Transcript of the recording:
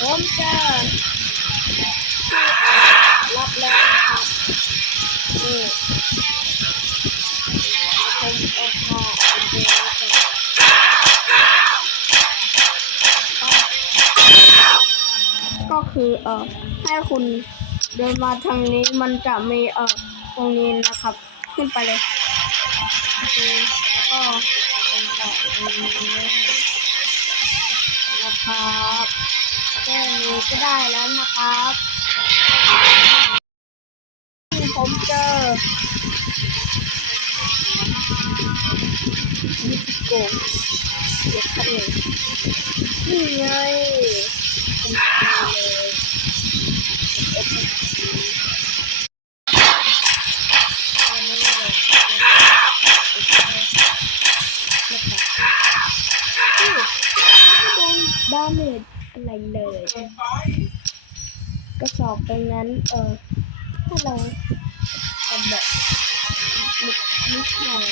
ผมจะรับแล้วนะครับนี่ผมเอาค่ะก็คือให้คุณเดินมาทางนี้มันจะมีตรงนี้นะครับขึ้นไปเลยโอเคแล้วก็ตรงต่อตรงนี้นะครับแค่นี้ก็ได้แล้วนะครับผมเจอมิจิโกะเดี๋ยวครับเลยนี่ไงผมเจอเลยอันนี้เลยไม่โดนดาเมจอะไรเลยกระสอบตรงนั้นถ้าเราเอาแบบนิดหน่อย